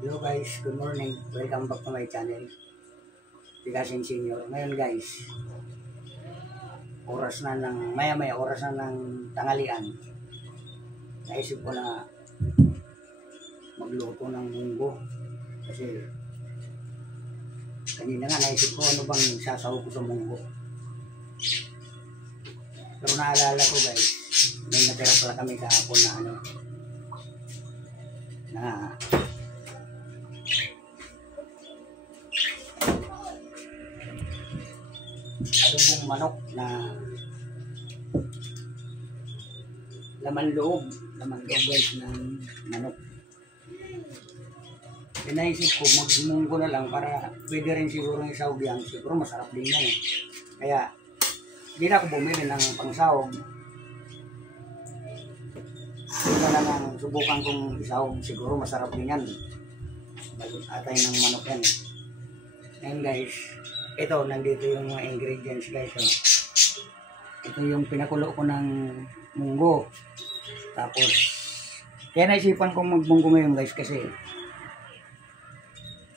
Hello guys, good morning. Welcome back to my channel, Tigasin Senior. Ngayon guys, oras na ng maya-maya, oras na ng tanghalian. Naisip ko na magluto ng munggo. Kasi kanina nga naisip ko ano bang sasawag ko sa munggo. Pero naalala ko guys, may natira pala kami kahapon na adobong manok na laman loob guys ng manok. Pinaisip ko magmunggo na lang para pwede rin siguro ng sahog yan. Siguro masarap din yan eh. Kaya hindi na ako bumili ng pangsahog. Ito na lang subukan kong isahog. Siguro masarap din yan. Atay ng manok yan. Ngayon guys, ito nandito yung mga ingredients guys. Ito yung pinakulo ko ng munggo. Tapos kaya naisipan kong magmunggo ngayon guys kasi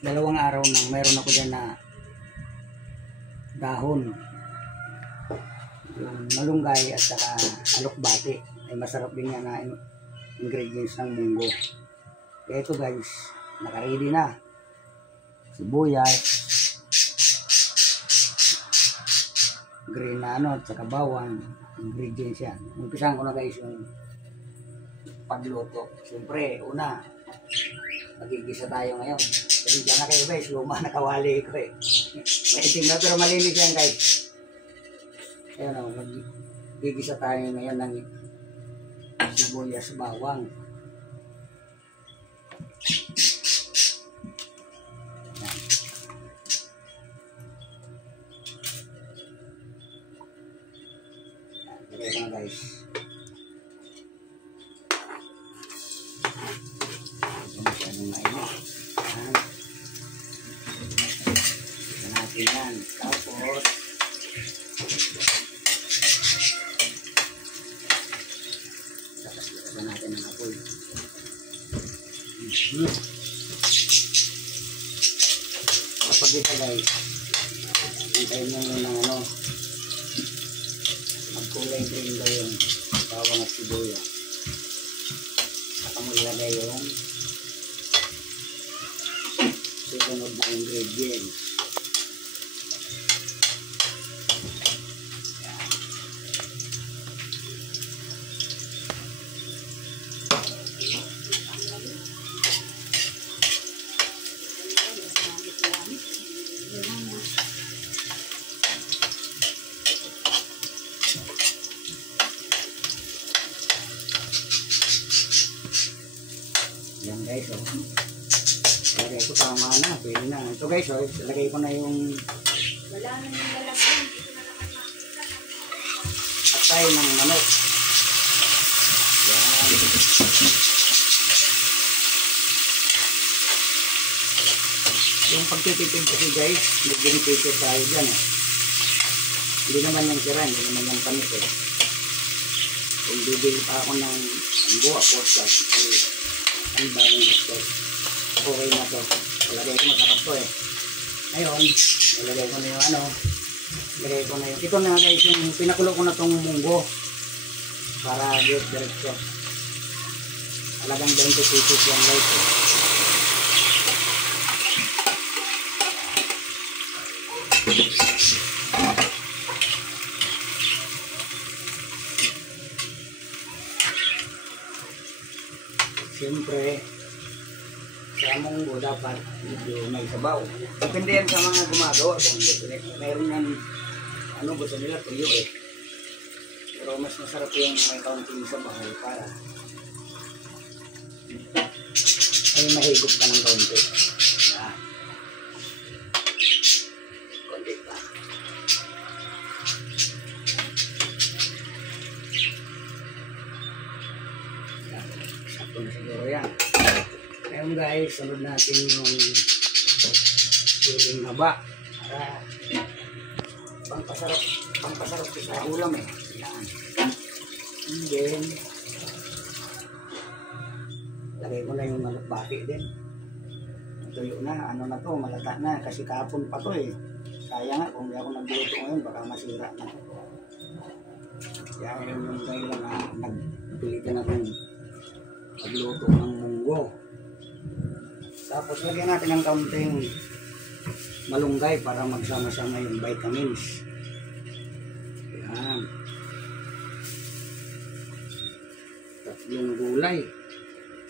dalawang araw nang mayroon ako dyan na dahon, yung malunggay at saka alokbati. Ay masarap din yan na ingredients ng munggo. Kaya ito guys, nakaready na. Sibuyas, green na at saka bawang, ingredients yan. Umpisahan ko na guys yung pagluto. Siyempre, una, magigisa tayo ngayon. Kasi dyan na kayo guys, luma na kawali ko eh. Maitim na pero malinis yan guys. Ayun o, magigisa tayo ngayon ng sibuyas, bawang. Lagay ko na guys. Masyadong mainit. Ito natin yan. Tapos sasakyan natin ang apoy. Kapag ito guys, hintayin mo yung magkulay green daw yung bawang at sibuya. Saka mo ilagay yung susunod na ingredients. Yan guys, lagay ko tama na, pwede na. Ito guys, lagay ko na yung atay ng manok. Yan. Yung pagtitipid kasi guys, nag-benefit tayo dyan eh. Hindi naman yung sira, hindi naman yung panis eh. Kung bibili pa ako ng buwa, postas, ang bagong gastos. Okay na to. Ilagay ko, masarap to eh. Ngayon, ilagay ko na yung ilagay ko na yung, ito na guys, yung pinakulo ko na tong munggo para diretso. Talagang 20 pesos yung light eh. Siyempre, sa munggo dapat medyo may sabaw. Depende yan sa mga gumagawa. Kung gusto nila, mayroon yan, gusto nila tuyo eh. Pero mas masarap yung may kaunting sabaw para ay mahigop ka ng kaunti. Kaunti pa. Sakto na siguro yan. Ngayon guys, sunod natin yung siling haba para pampasarap sa ulam eh. Yan. And then lagay ko na yung alokbati din. tuyo na, ano na to, malata na, kasi kapon pa to eh. Kaya nga, kung di ako nagluto ngayon, baka masira na to. Kaya yun yung dahilan na nagpilitan akong magluto ng munggo. Tapos lagyan natin ng kaunting malunggay para magsama-sama yung vitamins. Yan. Tatlong gulay.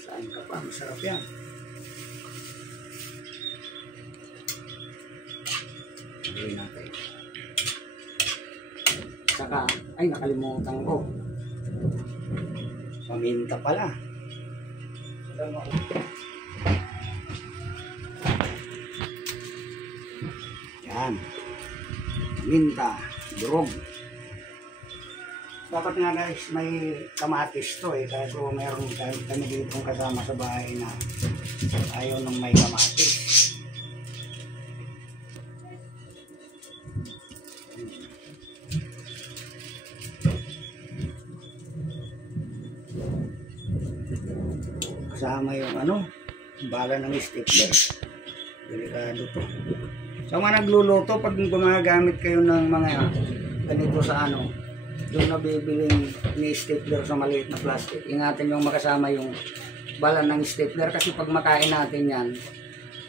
Saan ka pa? Masarap yan. Gawin natin. Saka, ay nakalimutan ko. Paminta pala. Yan. Paminta. Durog. Dapat nga guys, may kamatis to eh. Kaso meron kami dito kasama sa bahay na ayaw nang may kamatis. Kasama yung ano, bala ng stapler. Delikado to. Sa mga nagluluto, pag gumagamit kayo ng mga ganito sa ano, yung nabibiling ni stapler sa maliit na plastic, ingatan yung makasama yung bala ng stapler kasi pag makain natin yan,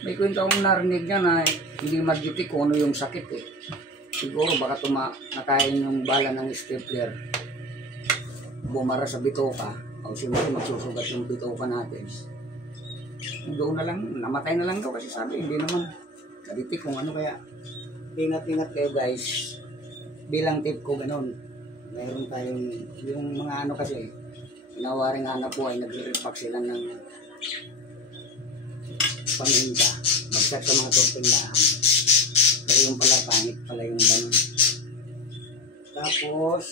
may kwento akong narinig niya na hindi magitik kung ano yung sakit eh. Siguro baka nakain yung bala ng stapler, bumara sa bitoka, o siyempre magsusugat yung bitoka natin. Doon na lang, namatay na lang daw kasi sabi, hindi naman kaditik kung ano. Kaya ingat-ingat kayo guys. Bilang tip ko ganun, mayroon tayong yung mga ano kasi inawaring anak po ay nagre-repack sila ng paminta bagsak sa mga tortillahan, pero yung pala pangit pala yung ganun. Tapos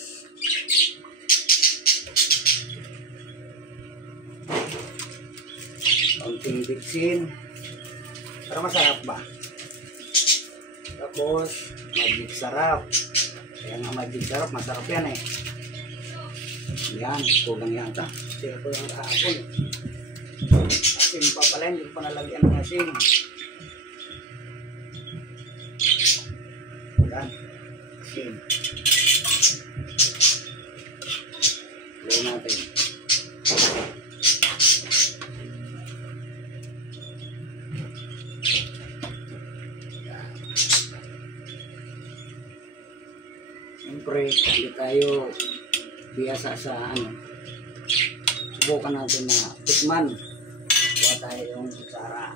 konting bitsin para masarap ba. Tapos magic sarap. Kaya nga magic sarap, masarap yan eh. Yan, kulang yata. Sira ko yung kahapon eh. Asin pa pala, hindi ko pa nalagyan ng asin. Yan, asin. Lagyan natin. Siyempre, hindi tayo biyasa sa ano. Subukan natin na tikman. Kuha tayo yung kutsara.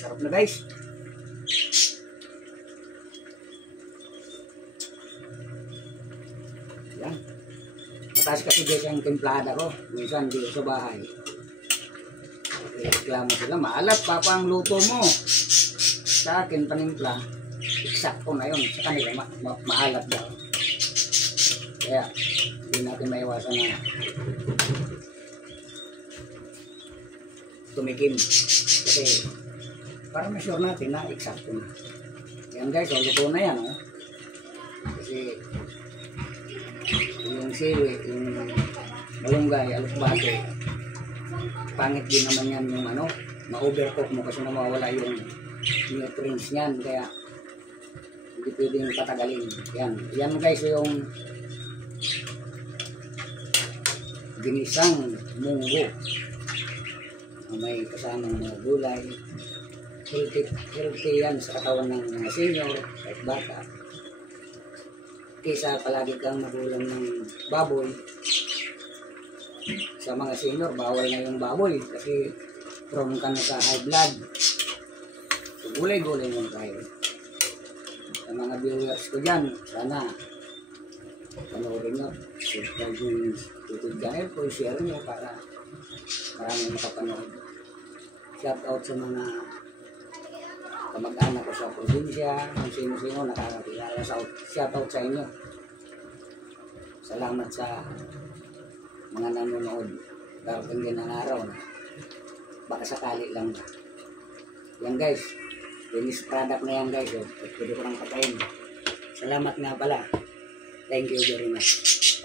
Sarap na guys. Yan. Mataas kasi guys ang templada ko. Minsan dito sa bahay. Reklamo sila, maalat papa ang luto mo. Sa akin panimpla, eksakto na yun. Sa kanila maalat daw. Kaya hindi natin maiwasan na tumikim. Kasi para ma-sure natin na eksakto na. Yan guys, luto na yan. Oh. Kasi yung sili, yung malunggay, alusbate, pangit din naman yan yung ano, ma-overcook mo kasi mawawala yung nutrients niyan, kaya hindi pwedeng patagalin. Yan guys yung ginisang munggo. May kasamang mga gulay. Healthy yan sa katawan ng mga senior, kahit bata. Kaysa palagi kang magulang ng baboy. Sa mga senior, bawal na yung baboy kasi prone ka na sa high blood. So, gulay-gulay muna tayo. Sa mga viewers ko dyan, sana panoorin nyo. Subscribe yung YouTube channel ko, share nyo para marami makapanood. Shout out sa mga kamag-anak ko sa probinsya, kung sino-sino nakakakilala. Shout out sa inyo. Salamat sa mga nanonood. Darating din ang araw na baka sakali lang ba. Yan guys, finished product na yan guys. Pwede ko nang patayin. Salamat nga pala. Thank you very much.